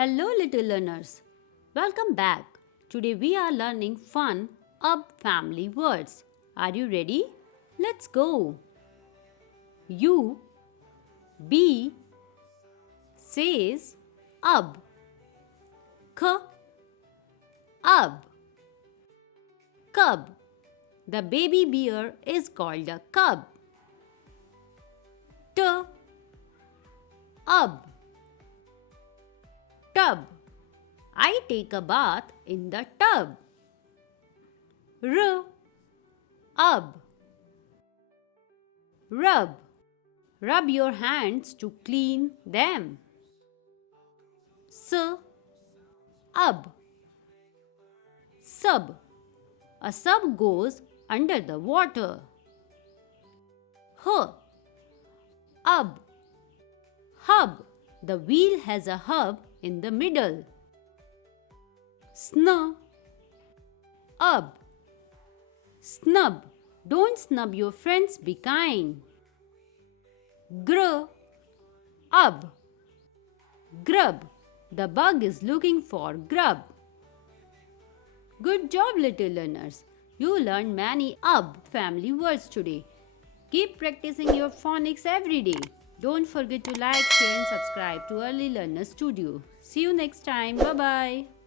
Hello little learners. Welcome back. Today we are learning fun UB family words. Are you ready? Let's go. U B says UB. K UB. Cub. The baby bear is called a cub. T UB. Tub. I take a bath in the tub. R UB. Rub. Rub your hands to clean them. S UB. Sub. A sub goes under the water. H UB. Hub. The wheel has a hub in the middle. Sn UB. Snub. Don't snub your friends, be kind. Gr UB. Grub. The bug is looking for grub. Good job, little learners. You learned many UB family words today. Keep practicing your phonics every day. Don't forget to like, share and subscribe to Early Learner Studio. See you next time. Bye-bye.